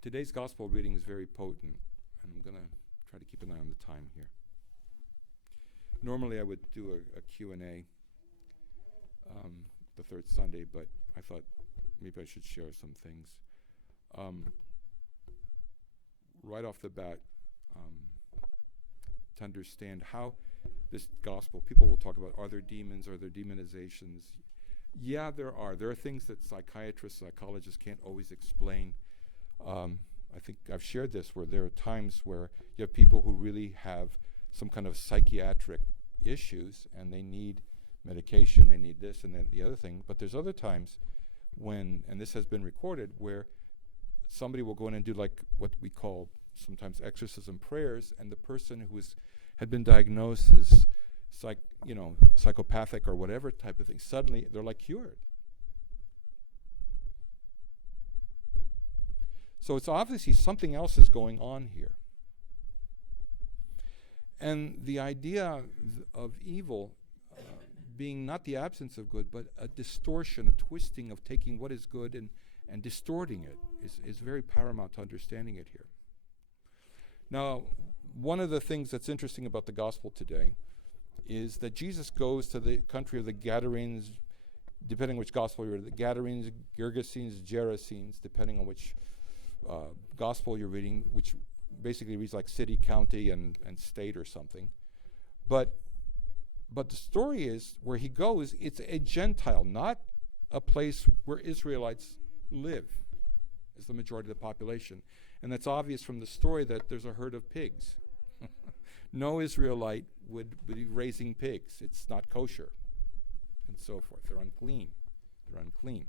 Today's gospel reading is very potent. I'm going to try to keep an eye on the time here. Normally I would do a Q&A the third Sunday, but I thought maybe I should share some things. Right off the bat, to understand how this gospel, people will talk about, are there demons, are there demonizations? Yeah, there are. There are things that psychiatrists, psychologists can't always explain. I think I've shared this, where there are times where you have people who really have some kind of psychiatric issues and they need medication, they need this and then the other thing. But there's other times when, and this has been recorded, where somebody will go in and do like what we call sometimes exorcism prayers, and the person who had been diagnosed as psychopathic or whatever type of thing, suddenly they're like cured. So it's obviously something else is going on here. And the idea of evil being not the absence of good, but a distortion, a twisting of taking what is good and distorting it is very paramount to understanding it here. Now, one of the things that's interesting about the gospel today is that Jesus goes to the country of the Gadarenes, depending on which gospel you're reading, the Gadarenes, Gergesenes, Gerasenes, depending on which gospel you're reading, which basically reads like city, county, and state or something. But the story is, where he goes, it's a Gentile, not a place where Israelites live, is the majority of the population. And that's obvious from the story that there's a herd of pigs. No Israelite would be raising pigs. It's not kosher, and so forth. They're unclean.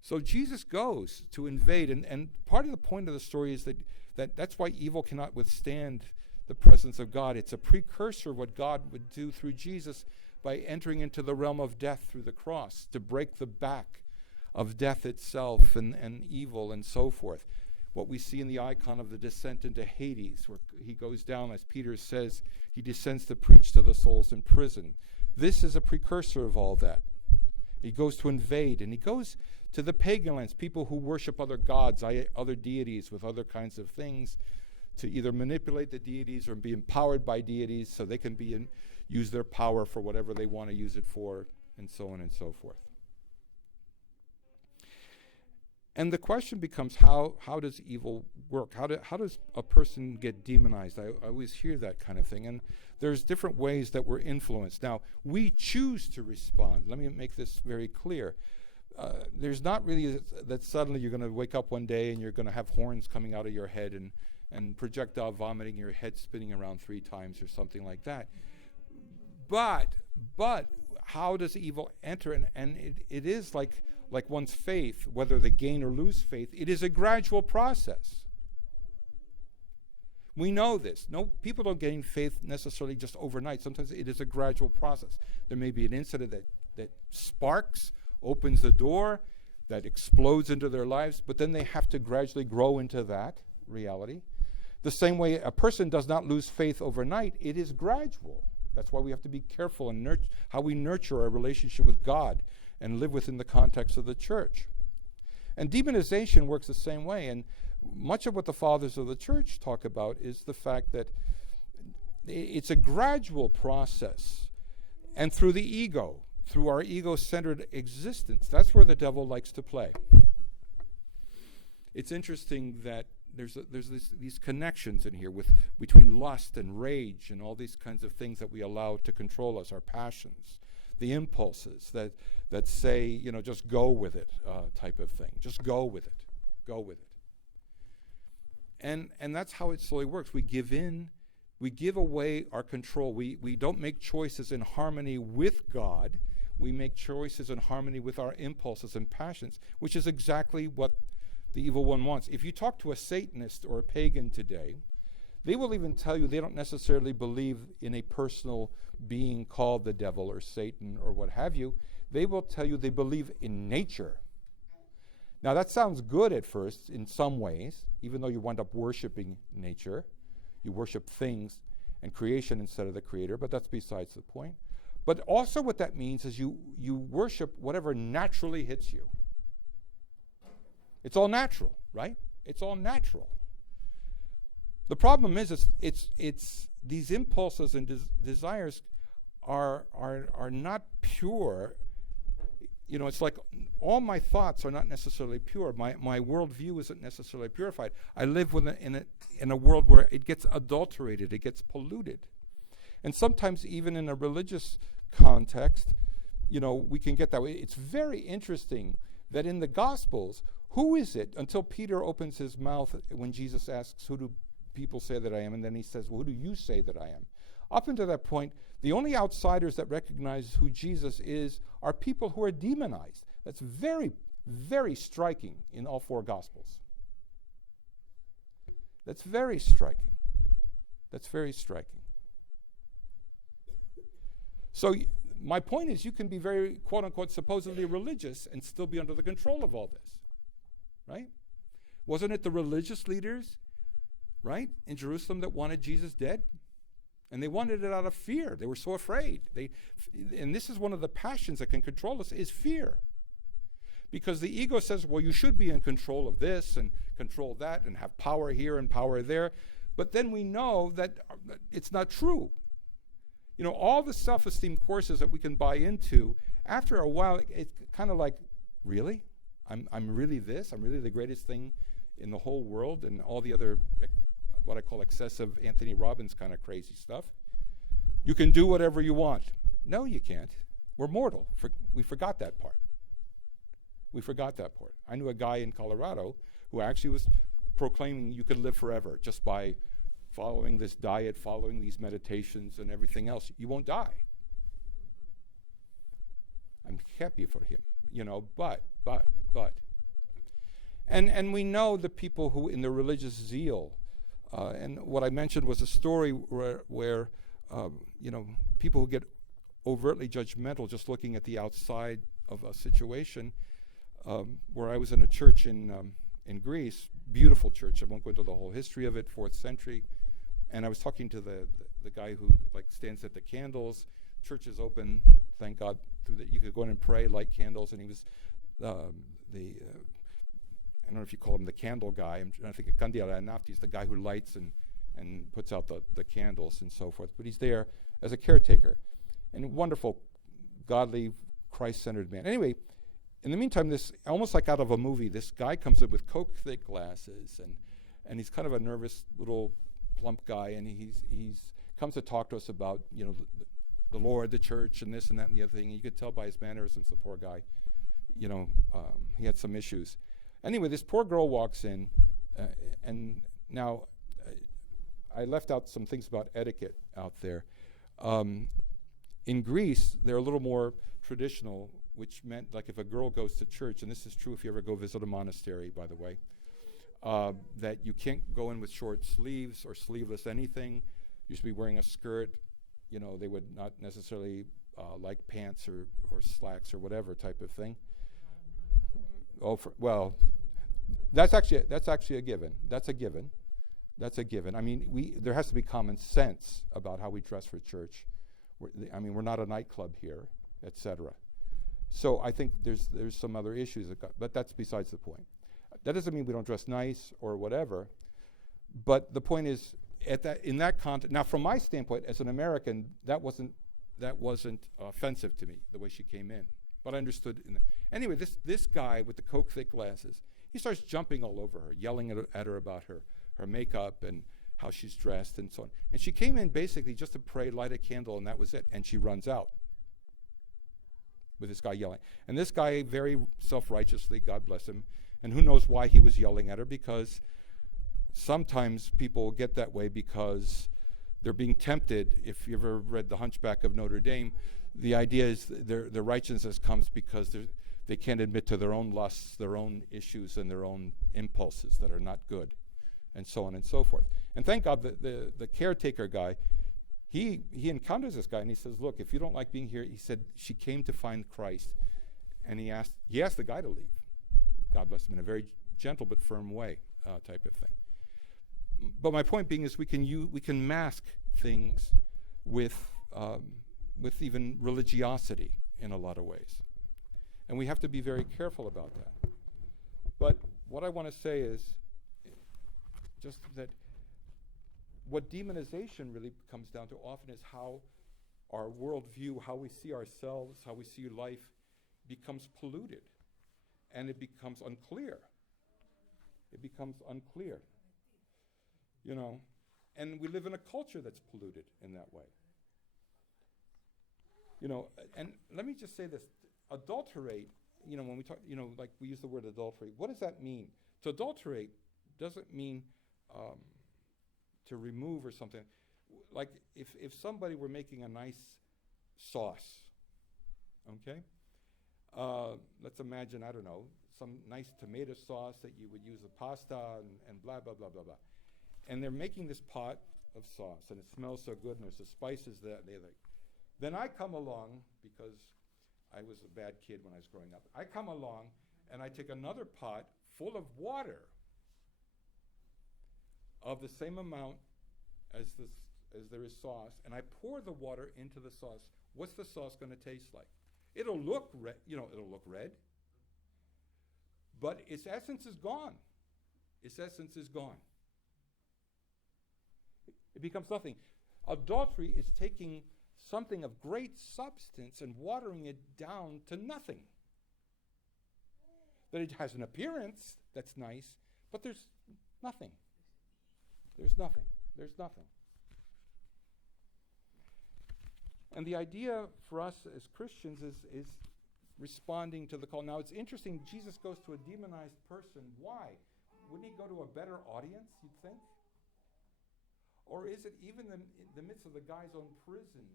So Jesus goes to invade, and part of the point of the story is that's why evil cannot withstand the presence of God. It's a precursor of what God would do through Jesus by entering into the realm of death through the cross, to break the back of death itself and evil and so forth. What we see in the icon of the descent into Hades, where he goes down, as Peter says, he descends to preach to the souls in prison. This is a precursor of all that. He goes to invade, and he goes to the pagan lands, people who worship other gods, other deities with other kinds of things, to either manipulate the deities or be empowered by deities so they can use their power for whatever they want to use it for, and so on and so forth. And the question becomes, how does evil work? How does a person get demonized? I always hear that kind of thing. And there's different ways that we're influenced. Now, we choose to respond. Let me make this very clear. There's not really that suddenly you're going to wake up one day and you're going to have horns coming out of your head and projectile vomiting, your head spinning around 3 times or something like that. But how does evil enter? And it is like one's faith, whether they gain or lose faith, it is a gradual process. We know this. No, people don't gain faith necessarily just overnight. Sometimes it is a gradual process. There may be an incident that sparks, opens the door, that explodes into their lives, but then they have to gradually grow into that reality. The same way a person does not lose faith overnight, it is gradual. That's why we have to be careful in how we nurture our relationship with God and live within the context of the church. And demonization works the same way, and much of what the fathers of the church talk about is the fact that it's a gradual process, and through the ego, through our ego-centered existence, that's where the devil likes to play. It's interesting that there's these connections in here between lust and rage and all these kinds of things that we allow to control us, our passions, the impulses that say, just go with it, type of thing. Just go with it. And that's how it slowly works. We give in, we give away our control. We don't make choices in harmony with God. We make choices in harmony with our impulses and passions, which is exactly what the evil one wants. If you talk to a Satanist or a pagan today, they will even tell you they don't necessarily believe in a personal being called the devil or Satan or what have you. They will tell you they believe in nature. Now that sounds good at first in some ways, even though you wind up worshiping nature. You worship things and creation instead of the creator, but that's besides the point. But also what that means is you worship whatever naturally hits you. It's all natural, right? It's all natural. The problem is it's these impulses and desires are not pure. You know, it's like all my thoughts are not necessarily pure. My worldview isn't necessarily purified. I live in a world where it gets adulterated, it gets polluted. And sometimes even in a religious context, you know, we can get that way. It's very interesting that in the Gospels, who is it, until Peter opens his mouth when Jesus asks, who do people say that I am? And then he says, well, who do you say that I am? Up until that point, the only outsiders that recognize who Jesus is are people who are demonized. That's very, very striking in all four Gospels. That's very striking. That's very striking. So my point is, you can be very, quote unquote, supposedly religious and still be under the control of all this, right? Wasn't it the religious leaders, right, in Jerusalem that wanted Jesus dead? And they wanted it out of fear. They were so afraid. And this is one of the passions that can control us, is fear. Because the ego says, well, you should be in control of this and control that and have power here and power there. But then we know that it's not true. You know, all the self-esteem courses that we can buy into, after a while, it's kind of like, really? I'm really this? I'm really the greatest thing in the whole world, and all the other, what I call excessive Anthony Robbins kind of crazy stuff. You can do whatever you want. No, you can't. We're mortal. We forgot that part. We forgot that part. I knew a guy in Colorado who actually was proclaiming you could live forever just by following this diet, following these meditations and everything else. You won't die. I'm happy for him, you know, but. And we know the people who, in their religious zeal, and what I mentioned was a story where you know, people who get overtly judgmental just looking at the outside of a situation, where I was in a church in Greece, beautiful church. I won't go into the whole history of it, 4th century. And I was talking to the guy who like stands at the candles. Church is open, thank God. You could go in and pray, light candles. And he was I don't know if you call him the candle guy. I'm trying to think of Candela Nafti. He's the guy who lights and puts out the candles and so forth. But he's there as a caretaker. And a wonderful, godly, Christ-centered man. Anyway, in the meantime, this, almost like out of a movie, this guy comes in with Coke-thick glasses, and he's kind of a nervous little plump guy, and he's comes to talk to us about, you know, the Lord, the church, and this and that and the other thing. And you could tell by his mannerisms, the poor guy, you know, he had some issues. Anyway, this poor girl walks in, and now I left out some things about etiquette out there. In Greece, they're a little more traditional, which meant, like, if a girl goes to church, and this is true if you ever go visit a monastery, by the way, that you can't go in with short sleeves or sleeveless anything. You should be wearing a skirt. You know, they would not necessarily like pants or slacks or whatever type of thing. Well, that's actually a given. That's a given. That's a given. I mean, there has to be common sense about how we dress for church. We're not a nightclub here, etc. So I think there's some other issues, but that's besides the point. That doesn't mean we don't dress nice or whatever, but the point is, in that context. Now, from my standpoint as an American, that wasn't offensive to me the way she came in, but I understood. Anyway, this guy with the Coke-thick glasses, he starts jumping all over her, yelling at her about her makeup and how she's dressed and so on. And she came in basically just to pray, light a candle, and that was it. And she runs out with this guy yelling. And this guy, very self-righteously, God bless him, and who knows why he was yelling at her, because sometimes people get that way because they're being tempted. If you ever read The Hunchback of Notre Dame, the idea is their righteousness comes because they can't admit to their own lusts, their own issues, and their own impulses that are not good, and so on and so forth. And thank God the caretaker guy, he encounters this guy and he says, look, if you don't like being here, he said, she came to find Christ. And he asked the guy to leave. God bless him, in a very gentle but firm way, type of thing. But my point being is we can mask things with even religiosity in a lot of ways. And we have to be very careful about that. But what I want to say is just that what demonization really comes down to often is how our worldview, how we see ourselves, how we see life becomes polluted, and it becomes unclear. It becomes unclear, and we live in a culture that's polluted in that way. And let me just say this, adulterate, when we talk, like we use the word adulterate, what does that mean? To adulterate doesn't mean to remove or something. Like if somebody were making a nice sauce, okay? Let's imagine, I don't know, some nice tomato sauce that you would use with pasta and blah, blah, blah, blah, blah. And they're making this pot of sauce, and it smells so good, and there's the spices that they like. Then I come along, because I was a bad kid when I was growing up. I come along, and I take another pot full of water of the same amount as there is sauce, and I pour the water into the sauce. What's the sauce going to taste like? It'll look red, it'll look red, but its essence is gone. Its essence is gone. It becomes nothing. Adultery is taking something of great substance and watering it down to nothing. That it has an appearance that's nice, but there's nothing. There's nothing. There's nothing. And the idea for us as Christians is responding to the call. Now, it's interesting, Jesus goes to a demonized person. Why? Wouldn't he go to a better audience, you'd think? Or is it even in the midst of the guy's own prison,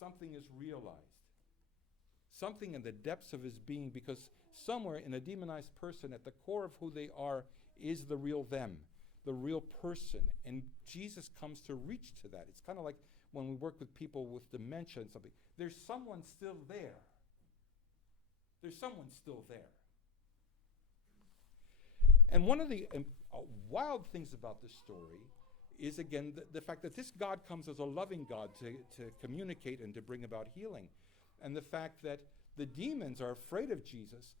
something is realized? Something in the depths of his being, because somewhere in a demonized person, at the core of who they are, is the real them, the real person. And Jesus comes to reach to that. It's kind of like when we work with people with dementia and something. There's someone still there. There's someone still there. And one of the wild things about this story is, again, the fact that this God comes as a loving God to communicate and to bring about healing. And the fact that the demons are afraid of Jesus,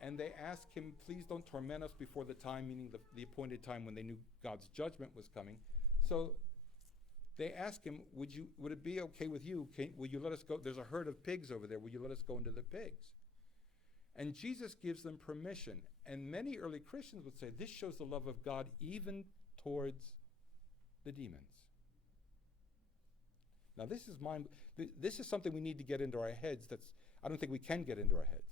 and they ask him, please don't torment us before the time, meaning the appointed time when they knew God's judgment was coming. So they ask him, would it be okay with you? Will you let us go? There's a herd of pigs over there. Will you let us go into the pigs? And Jesus gives them permission. And many early Christians would say, this shows the love of God even towards the demons. Now, this is something we need to get into our heads. I don't think we can get into our heads.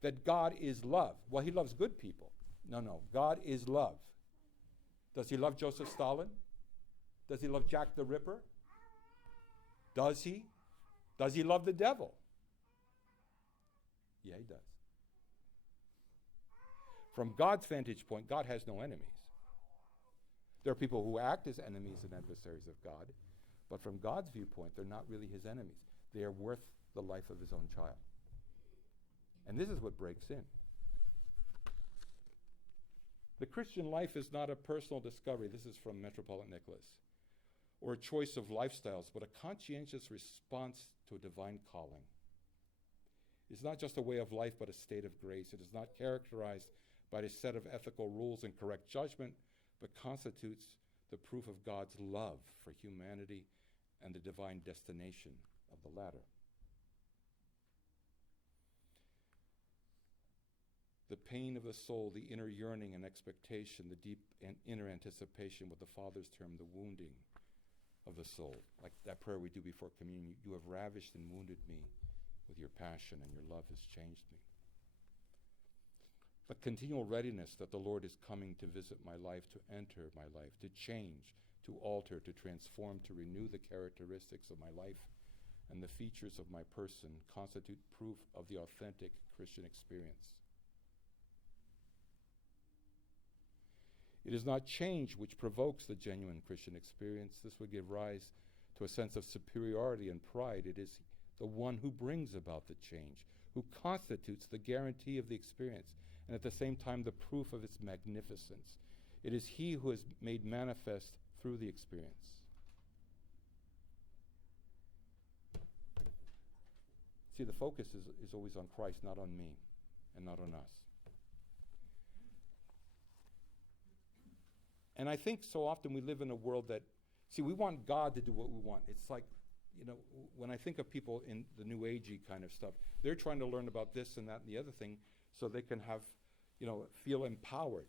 That God is love. Well, he loves good people. No. God is love. Does he love Joseph Stalin? Does he love Jack the Ripper? Does he? Does he love the devil? Yeah, he does. From God's vantage point, God has no enemies. There are people who act as enemies and adversaries of God, but from God's viewpoint, they're not really his enemies. They are worth the life of his own child. And this is what breaks in. The Christian life is not a personal discovery. This is from Metropolitan Nicholas. Or a choice of lifestyles, but a conscientious response to a divine calling. It's not just a way of life, but a state of grace. It is not characterized by a set of ethical rules and correct judgment, but constitutes the proof of God's love for humanity and the divine destination of the latter. The pain of the soul, the inner yearning and expectation, the deep and inner anticipation, what the Fathers term the wounding of the soul. Like that prayer we do before communion, you have ravished and wounded me with your passion, and your love has changed me. The continual readiness that the Lord is coming to visit my life, to enter my life, to change, to alter, to transform, to renew the characteristics of my life and the features of my person constitute proof of the authentic Christian experience. It is not change which provokes the genuine Christian experience. This would give rise to a sense of superiority and pride. It is the one who brings about the change, who constitutes the guarantee of the experience, and at the same time the proof of its magnificence. It is he who is made manifest through the experience. See, the focus is always on Christ, not on me and not on us. And I think so often we live in a world that, see, we want God to do what we want. It's like, when I think of people in the New Agey kind of stuff, they're trying to learn about this and that and the other thing so they can have, feel empowered,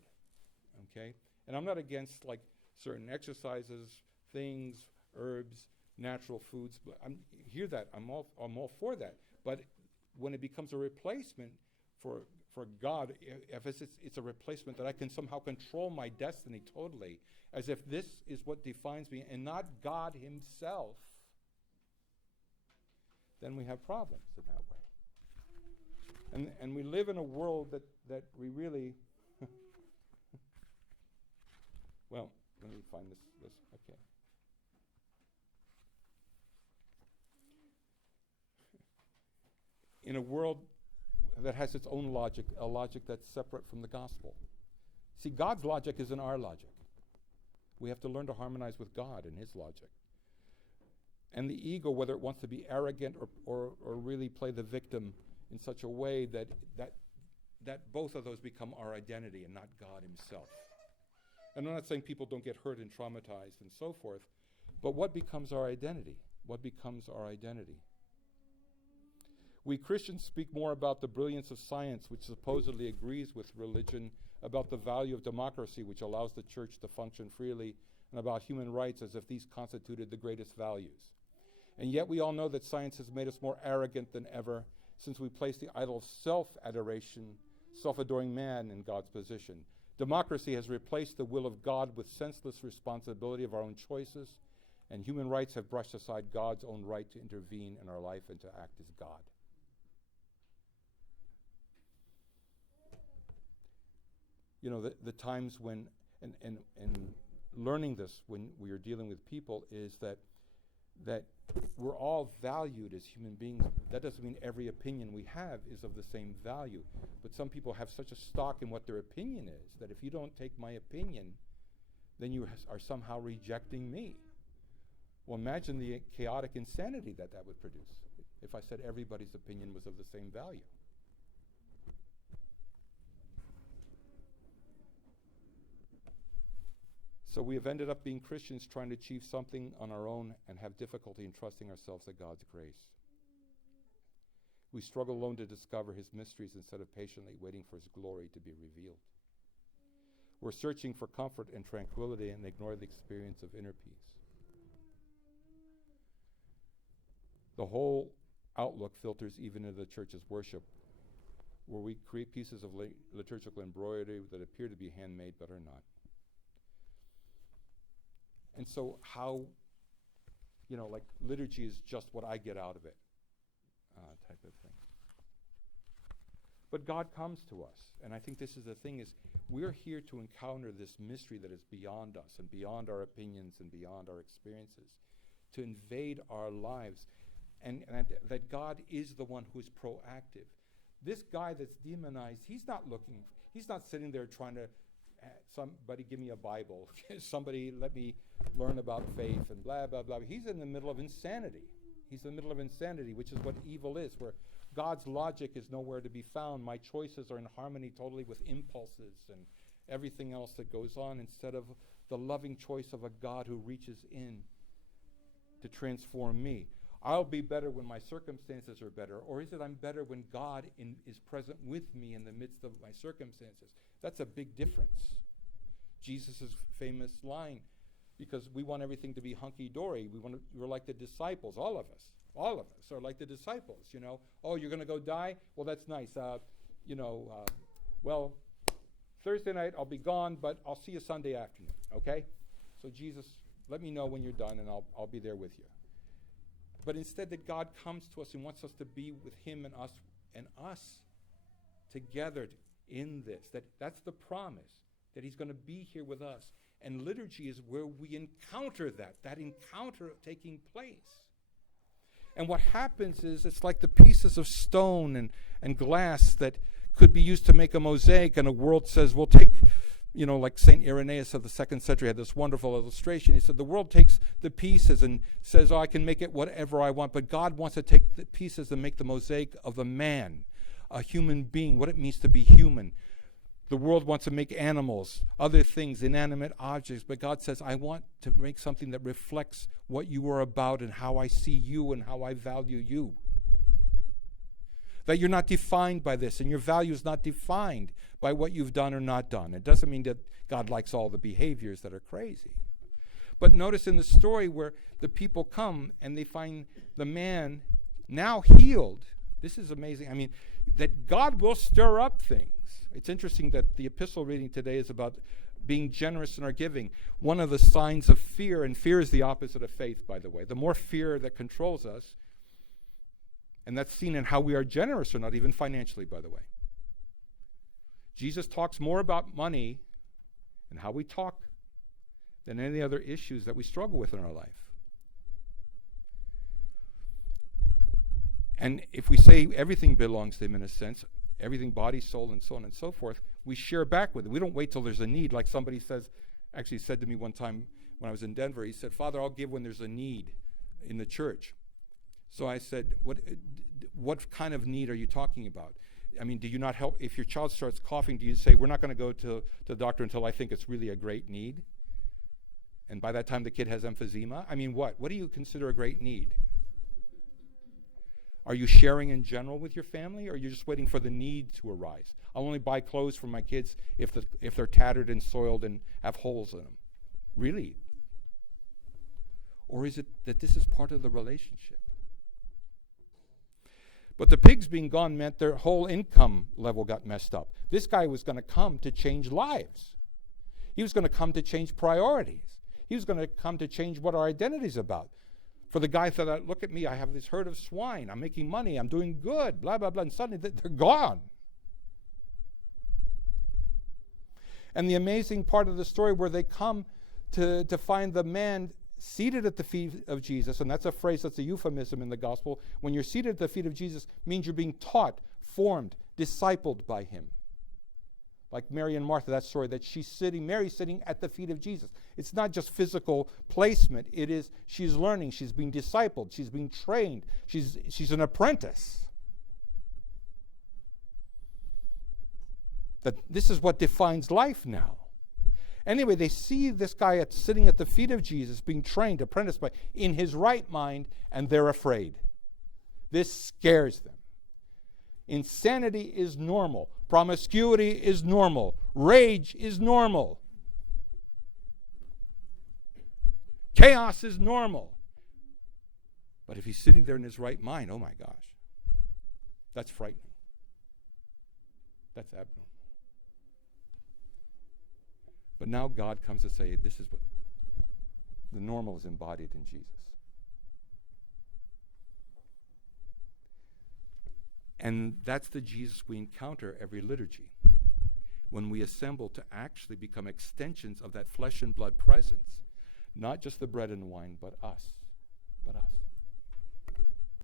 okay? And I'm not against like certain exercises, things, herbs, natural foods, but I'm all for that. But when it becomes a replacement for God, if it's a replacement that I can somehow control my destiny totally, as if this is what defines me and not God himself, then we have problems in that way. And we live in a world that we really well, let me find this okay. In a world that has its own logic, a logic that's separate from the gospel. See, God's logic isn't our logic. We have to learn to harmonize with God and his logic. And the ego, whether it wants to be arrogant or really play the victim in such a way that both of those become our identity and not God himself. And I'm not saying people don't get hurt and traumatized and so forth, but what becomes our identity? What becomes our identity? We Christians speak more about the brilliance of science, which supposedly agrees with religion, about the value of democracy, which allows the church to function freely, and about human rights as if these constituted the greatest values. And yet we all know that science has made us more arrogant than ever, since we place the idol of self-adoration, self-adoring man in God's position. Democracy has replaced the will of God with senseless responsibility of our own choices, and human rights have brushed aside God's own right to intervene in our life and to act as God. The times when, and learning this when we are dealing with people, is that we're all valued as human beings. That doesn't mean every opinion we have is of the same value. But some people have such a stock in what their opinion is that if you don't take my opinion, then you are somehow rejecting me. Well, imagine the chaotic insanity that would produce if I said everybody's opinion was of the same value. So we have ended up being Christians trying to achieve something on our own and have difficulty in trusting ourselves at God's grace. We struggle alone to discover his mysteries instead of patiently waiting for his glory to be revealed. We're searching for comfort and tranquility and ignore the experience of inner peace. The whole outlook filters even into the church's worship, where we create pieces of liturgical embroidery that appear to be handmade but are not. And so how, like liturgy is just what I get out of it, type of thing. But God comes to us, and I think this is the thing, is we're here to encounter this mystery that is beyond us and beyond our opinions and beyond our experiences, to invade our lives, and that God is the one who is proactive. This guy that's demonized, he's not sitting there trying to, somebody give me a Bible, somebody let me learn about faith and blah, blah, blah. He's in the middle of insanity. He's in the middle of insanity, which is what evil is, where God's logic is nowhere to be found. My choices are in harmony totally with impulses and everything else that goes on, instead of the loving choice of a God who reaches in to transform me. I'll be better when my circumstances are better, or is it I'm better when God is present with me in the midst of my circumstances? That's a big difference. Jesus' famous line, because we want everything to be hunky-dory. We're like the disciples, all of us are like the disciples, Oh, you're going to go die? Well, that's nice. Well, Thursday night I'll be gone, but I'll see you Sunday afternoon, okay? So Jesus, let me know when you're done, and I'll be there with you. But instead, that God comes to us and wants us to be with him and us together in this. That's the promise, that he's going to be here with us. And liturgy is where we encounter that encounter taking place. And what happens is it's like the pieces of stone and glass that could be used to make a mosaic, and a world says, well, take, like St. Irenaeus of the 2nd century had this wonderful illustration. He said the world takes the pieces and says, I can make it whatever I want, but God wants to take the pieces and make the mosaic of a man, a human being, what it means to be human. The world wants to make animals, other things, inanimate objects, but God says, I want to make something that reflects what you are about and how I see you and how I value you. That you're not defined by this, and your value is not defined by what you've done or not done. It doesn't mean that God likes all the behaviors that are crazy. But notice in the story where the people come and they find the man now healed. This is amazing. I mean, that God will stir up things. It's interesting that the epistle reading today is about being generous in our giving. One of the signs of fear, and fear is the opposite of faith, by the way. The more fear that controls us, and that's seen in how we are generous or not, even financially, by the way. Jesus talks more about money and how we talk than any other issues that we struggle with in our life. And if we say everything belongs to him in a sense, everything, body, soul, and so on and so forth, we share back with it. We don't wait till there's a need. Like somebody actually said to me one time when I was in Denver, he said, Father, I'll give when there's a need in the church. So I said, what kind of need are you talking about? I mean, do you not help? If your child starts coughing, do you say, we're not going to go to the doctor until I think it's really a great need? And by that time the kid has emphysema? I mean, what? What do you consider a great need? Are you sharing in general with your family, or are you just waiting for the need to arise? I'll only buy clothes for my kids if they're tattered and soiled and have holes in them. Really? Or is it that this is part of the relationship? But the pigs being gone meant their whole income level got messed up. This guy was going to come to change lives. He was going to come to change priorities. He was going to come to change what our identity is about. For the guy that, look at me, I have this herd of swine. I'm making money. I'm doing good, blah, blah, blah. And suddenly they're gone. And the amazing part of the story where they come to find the man seated at the feet of Jesus, and that's a phrase that's a euphemism in the gospel. When you're seated at the feet of Jesus, means you're being taught, formed, discipled by him. Like Mary and Martha, that story that Mary's sitting at the feet of Jesus. It's not just physical placement. It is, she's learning, she's being discipled, she's being trained, she's an apprentice. That this is what defines life now. Anyway, they see this guy sitting at the feet of Jesus, being trained, apprenticed by, in his right mind, and they're afraid. This scares them. Insanity is normal. Promiscuity is normal. Rage is normal. Chaos is normal. But if he's sitting there in his right mind, oh my gosh, that's frightening. That's abnormal. But now God comes to say, this is what the normal is embodied in Jesus. And that's the Jesus we encounter every liturgy, when we assemble to actually become extensions of that flesh and blood presence. Not just the bread and wine, but us. But us.